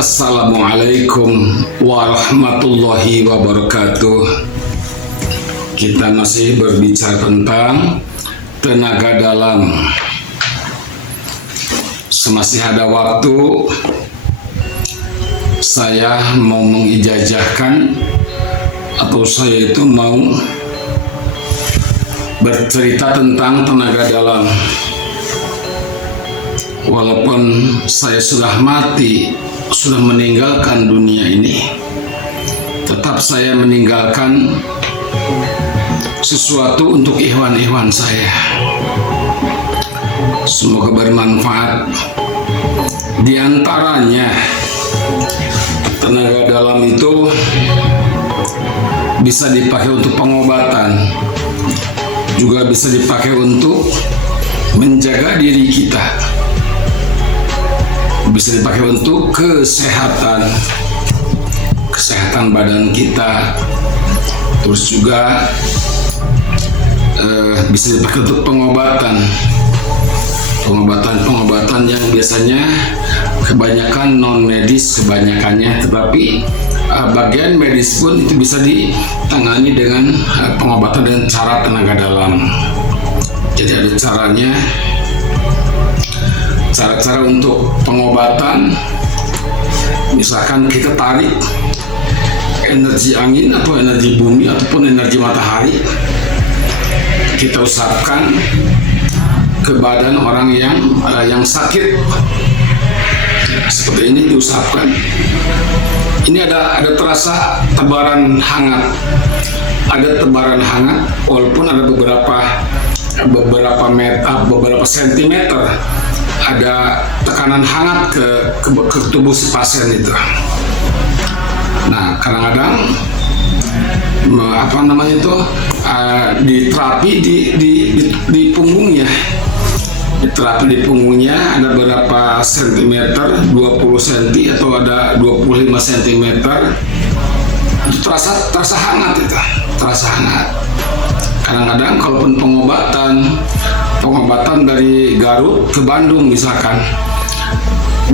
Assalamualaikum warahmatullahi wabarakatuh. Kita masih berbicara tentang tenaga dalam. Semasih ada waktu, saya mau mengijazahkan atau saya itu mau bercerita tentang tenaga dalam. Walaupun saya sudah mati, sudah meninggalkan dunia ini, tetap saya meninggalkan sesuatu untuk ikhwan-ikhwan saya. Semoga bermanfaat. Di antaranya, tenaga dalam itu bisa dipakai untuk pengobatan, juga bisa dipakai untuk menjaga diri kita, bisa dipakai untuk kesehatan badan kita, terus juga bisa dipakai untuk pengobatan yang biasanya kebanyakan non medis kebanyakannya, tetapi bagian medis pun itu bisa ditangani dengan pengobatan dengan cara tenaga dalam. Jadi ada caranya. Cara-cara untuk pengobatan, misalkan kita tarik energi angin atau energi bumi ataupun energi matahari, kita usapkan ke badan orang yang sakit. Seperti ini diusapkan. Ini ada terasa tebaran hangat. Ada tebaran hangat, walaupun ada beberapa sentimeter ada tekanan hangat ke tubuh si pasien itu. Nah, kadang-kadang diterapi di punggungnya. Diterapi di punggungnya ada berapa sentimeter, 20 cm atau ada 25 cm. Itu terasa hangat itu, terasa hangat. Kadang-kadang kalaupun pengobatan dari Garut ke Bandung misalkan,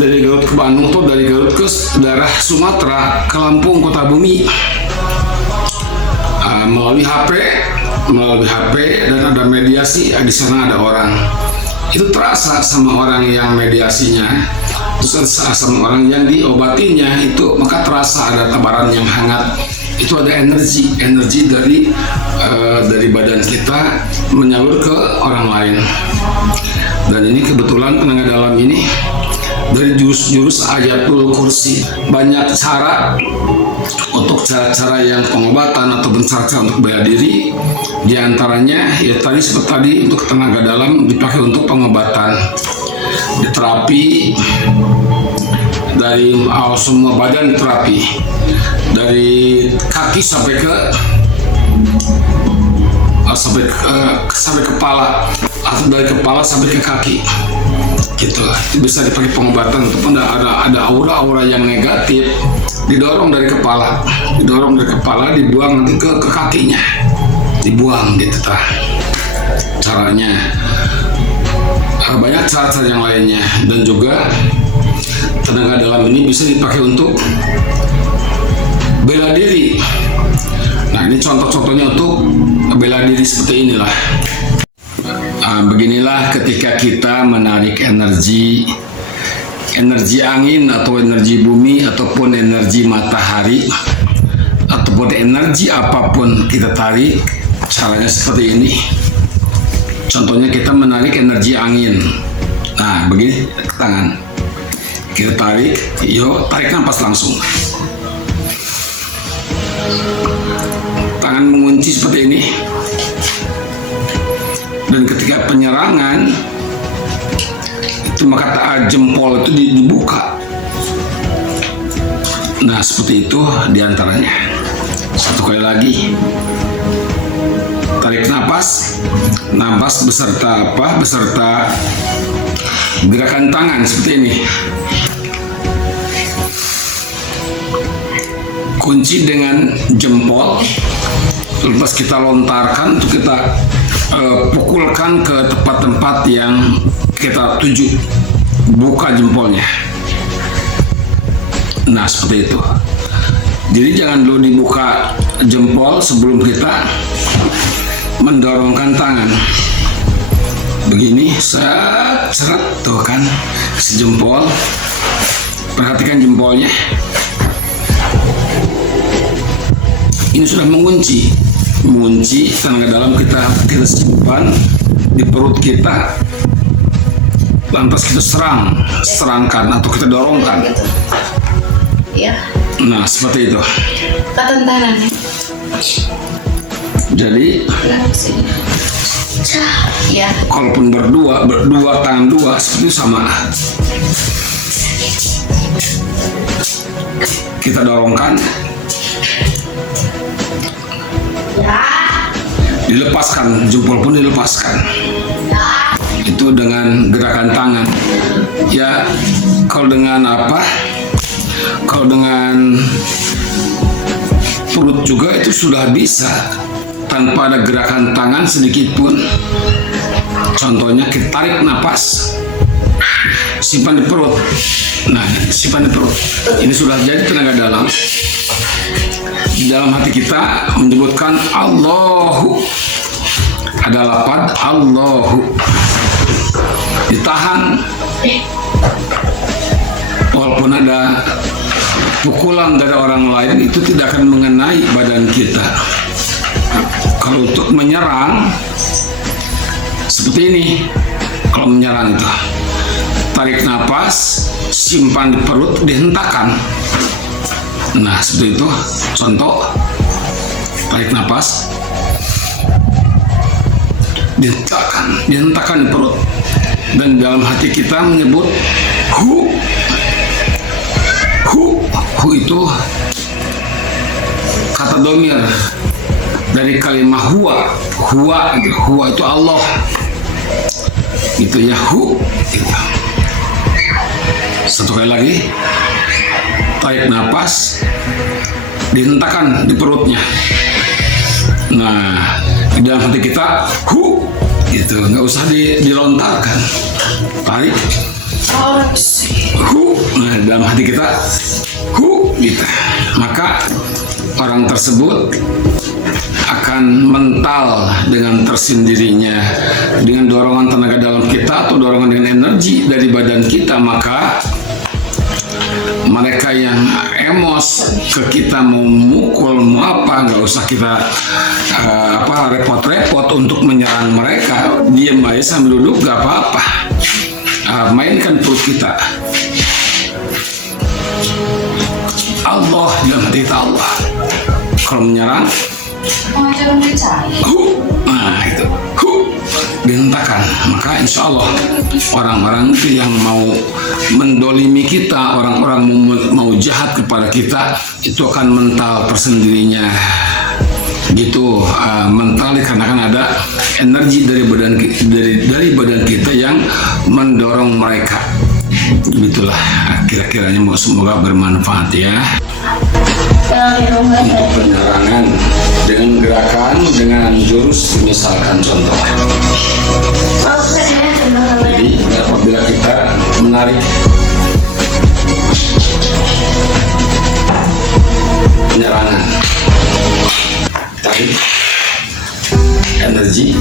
dari Garut ke Bandung tuh, dari Garut ke daerah Sumatera, ke Lampung, Kota Bumi, melalui HP dan ada mediasi, di sana ada orang. Itu terasa sama orang yang mediasinya, terus sama orang yang diobatinya itu, maka terasa ada tebaran yang hangat. Itu ada energi dari badan kita menyalur ke orang lain. Dan ini kebetulan tenaga dalam ini dari jurus Ayatul Kursi. Banyak cara untuk cara-cara yang pengobatan atau cara-cara untuk bela diri. Di antaranya ya seperti tadi, untuk tenaga dalam dipakai untuk pengobatan, diterapi dari semua badan, diterapi dari kaki sampai kepala, atau dari kepala sampai ke kaki gitu. Itu bisa dipakai pengobatan. Ataupun ada aura-aura yang negatif, didorong dari kepala, dibuang nanti ke kakinya, dibuang gitu caranya. Banyak cara-cara yang lainnya. Dan juga tenaga dalam ini bisa dipakai untuk bela diri. Nah, ini contoh-contohnya untuk bela diri seperti inilah. Beginilah ketika kita menarik energi angin atau energi bumi ataupun energi matahari ataupun energi apapun kita tarik. Caranya seperti ini. Contohnya kita menarik energi angin. Nah, begini ke tangan. Kita tarik, tarik nafas langsung. Tangan mengunci seperti ini. Dan ketika penyerangan itu, maka jempol itu dibuka. Nah, seperti itu diantaranya. Satu kali lagi, tarik nafas beserta gerakan tangan seperti ini. Kunci dengan jempol, lepas kita lontarkan, untuk kita pukulkan ke tempat-tempat yang kita tuju. Buka jempolnya. Nah, seperti itu. Jadi jangan dulu dibuka jempol sebelum kita mendorongkan tangan. Begini, seret tuh kan, sejempol. Perhatikan jempolnya. Ini sudah mengunci tenaga dalam kita simpan di perut kita. Lantas kita serangkan atau kita dorongkan. Ya. Nah, seperti itu. Ketentanannya. Jadi, ya. kalaupun berdua tangan dua, seperti itu sama. Kita dorongkan. Ya. Dilepaskan, jempol pun dilepaskan. Itu dengan gerakan tangan. Ya, kalau dengan apa? Kalau dengan perut juga itu sudah bisa tanpa ada gerakan tangan sedikit pun. Contohnya kita tarik napas, simpan di perut. Nah, simpan di perut. Ini sudah jadi tenaga dalam. Di dalam hati kita menyebutkan Allahu. Ada lafaz Allahu. Ditahan. Walaupun ada pukulan dari orang lain, itu tidak akan mengenai badan kita. Kalau untuk menyerang seperti ini, kalau menyerang itu tarik napas, simpan di perut, dihentakkan. Nah, seperti itu. Contoh, tarik napas, dihentakkan di perut, dan dalam hati kita menyebut hu itu kata domir dari kalimat huwa itu Allah, itu ya hu gitu. Satu kali lagi, tarik napas, dihentakkan di perutnya. Nah, di dalam hati kita hu gitu, nggak usah dilontarkan. Tarik hu, nah dalam hati kita hu gitu. Maka orang tersebut akan mental dengan tersendirinya, dengan dorongan tenaga dalam kita atau dorongan dengan energi dari badan kita. Maka mereka yang emos ke kita mau mukul mau apa, nggak usah kita repot-repot untuk menyerang mereka. Diam aja sambil duduk, nggak apa-apa. Mainkan perut kita. Allah, dalam hati kita Allah. Kalau menyerang, nah itu, dihentakkan. Maka insya Allah orang-orang itu yang mau mendolimi kita, orang-orang mau jahat kepada kita, itu akan mental tersendirinya. Gitu, mental dikarenakan ada energi dari badan kita yang mendorong mereka. Begitulah kira-kiranya, semoga bermanfaat ya. Untuk penyerangan dengan gerakan, dengan jurus, misalkan contoh. Jadi apabila kita menarik penyerangan, tarik energi,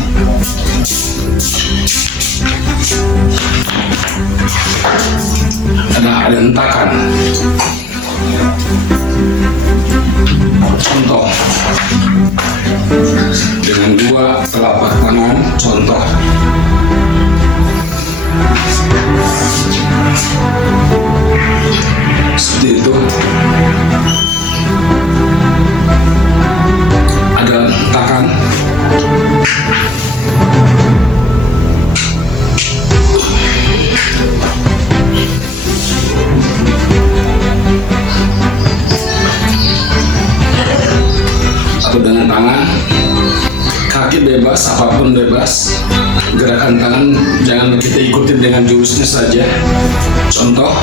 ada hentakan. Contoh, dengan dua telapak tangan, contoh. Seperti itu. Ada hentakan. Atau dengan tangan, kaki bebas, apapun bebas. Gerakan tangan jangan kita ikuti dengan jurusnya saja. Contoh,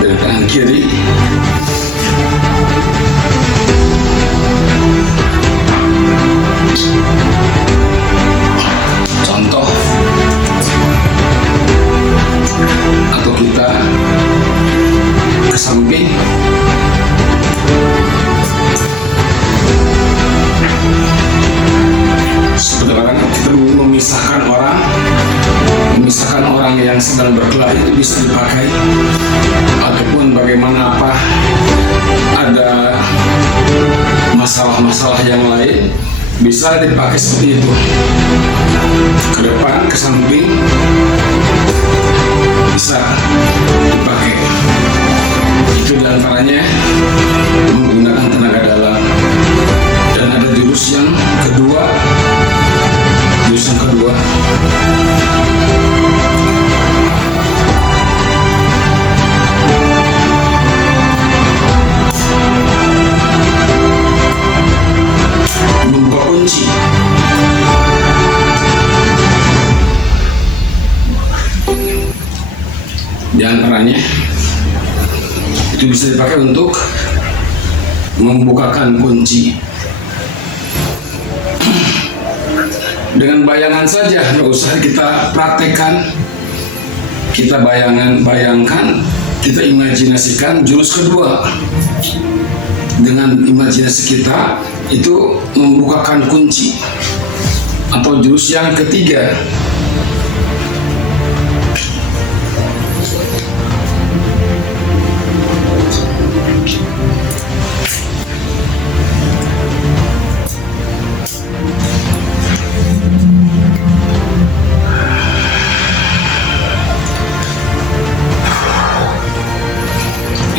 dari tangan kiri, masalah-masalah yang lain bisa dipakai seperti itu, ke depan, ke samping bisa dipakai. Itu diantaranya menggunakan tenaga dalam. Dan ada jurus yang kedua, membuka kunci. Di antaranya itu bisa dipakai untuk membukakan kunci. Dengan bayangan saja, nggak usah kita praktekkan. Kita bayangkan, kita imajinasikan jurus kedua. Dengan imajinasi kita itu membukakan kunci. Atau jurus yang ketiga,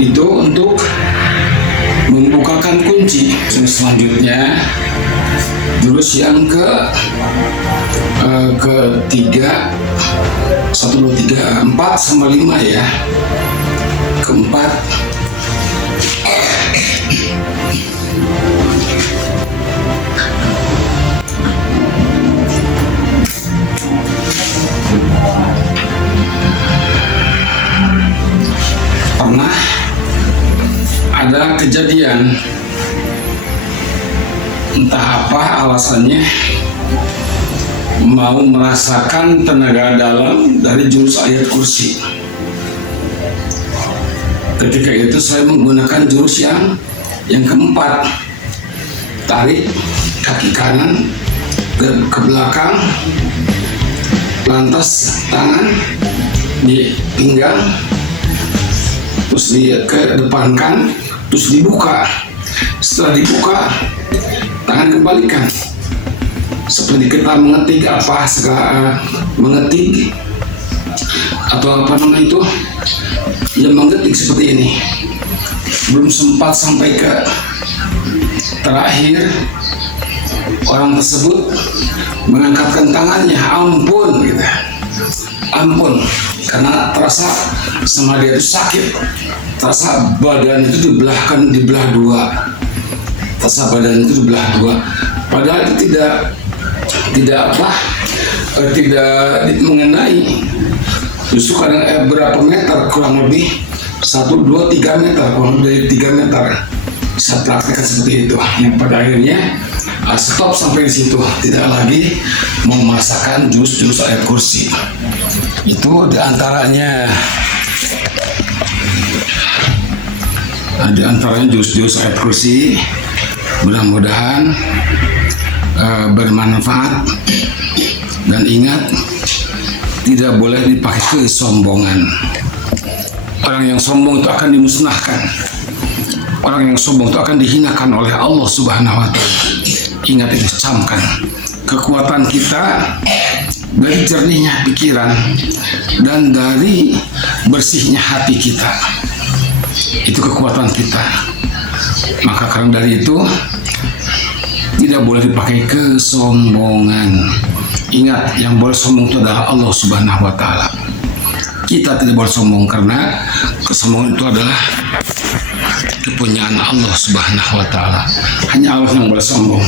itu untuk membukakan kunci. Selanjutnya jurus yang ketiga, 1, 2, 3, 4 sama 5 ya. Keempat, pernah ada kejadian, entah apa alasannya, mau merasakan tenaga dalam dari jurus ayat kursi. Ketika itu saya menggunakan jurus yang keempat, tarik kaki kanan ke belakang, lantas tangan di pinggang, terus dikedepankan, terus dibuka. Setelah dibuka, tangan kembalikan seperti kita mengetik mengetik atau apa namanya itu, yang mengetik seperti ini. Belum sempat sampai ke terakhir, orang tersebut mengangkatkan tangannya, ampun gitu, ampun, karena terasa sama dia itu sakit, terasa badan itu dibelah dua, terasa badan itu dibelah dua, padahal itu tidak mengenai, justru kadang berapa meter, kurang lebih 1, 2, 3 meter, kurang lebih dari 3 meter. Saya praktekkan seperti itu, yang pada akhirnya stop sampai di situ, tidak lagi mau merasakan jurus-jurus ayat kursi. Itu diantaranya jurus-jurus ayat kursi. Mudah-mudahan bermanfaat, dan ingat, tidak boleh dipakai kesombongan. Orang yang sombong itu akan dimusnahkan. Orang yang sombong itu akan dihinakan oleh Allah Subhanahu wa Ta'ala. Ingat itu, camkan. Kekuatan kita dari jernihnya pikiran dan dari bersihnya hati kita. Itu kekuatan kita. Maka karena dari itu tidak boleh dipakai kesombongan. Ingat, yang boleh sombong itu adalah Allah Subhanahu wa Ta'ala. Kita tidak boleh sombong, karena kesombongan itu adalah kepunyaan Allah Subhanahu wa Ta'ala. Hanya Allah yang boleh sombong.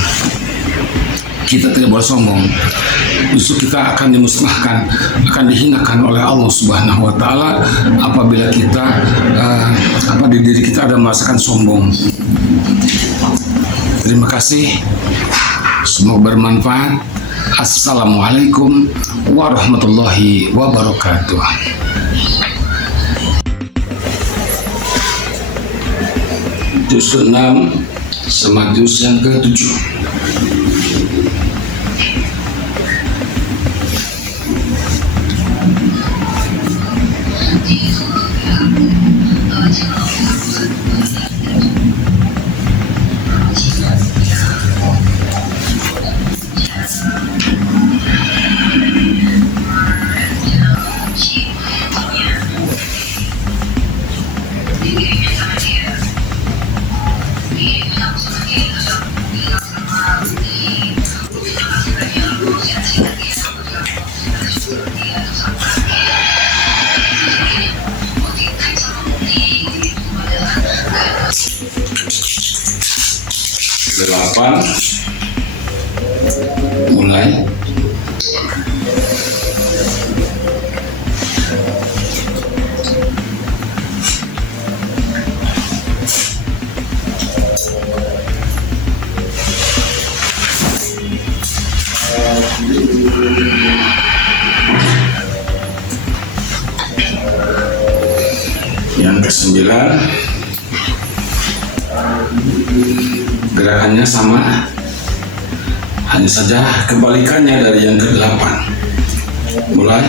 Kita tidak boleh sombong. Justru kita akan dimusnahkan, akan dihinakan oleh Allah Subhanahu wa Ta'ala apabila kita di diri kita ada merasakan sombong. Terima kasih. Semoga bermanfaat. Assalamualaikum warahmatullahi wabarakatuh. Juz 6 sama juz yang ke-7. Delapan, mulai. Yang ke-9, gerakannya sama, hanya saja kebalikannya dari yang ke-8. Mulai.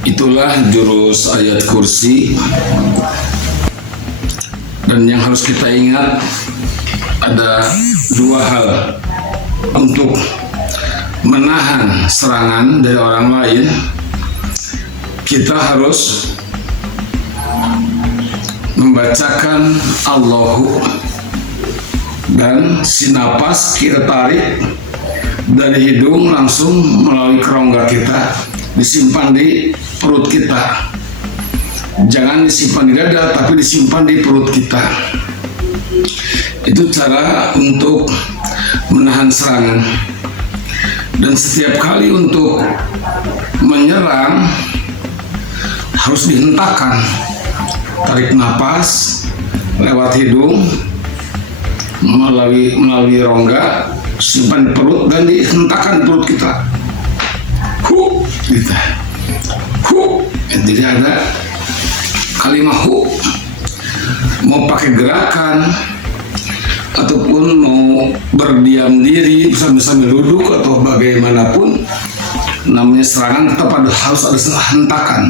Itulah jurus ayat kursi. Dan yang harus kita ingat ada dua hal untuk menahan serangan dari orang lain. Kita harus membacakan Allahu, dan si napas kita tarik dari hidung langsung melalui kerongga kita, disimpan di perut kita. Jangan disimpan di dada, tapi disimpan di perut kita. Itu cara untuk menahan serangan. Dan setiap kali untuk menyerang harus dihentakkan. Tarik napas lewat hidung melalui rongga, simpan di perut dan dihentakkan perut kita. Gitu. Jadi ada kalimat hu. Mau pakai gerakan ataupun mau berdiam diri sambil duduk atau bagaimanapun, namanya serangan tetap harus ada hentakan.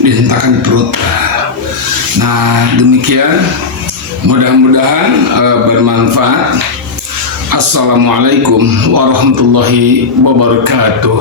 Dihentakkan di perut. Nah, demikian. Mudah-mudahan bermanfaat. Assalamualaikum warahmatullahi wabarakatuh.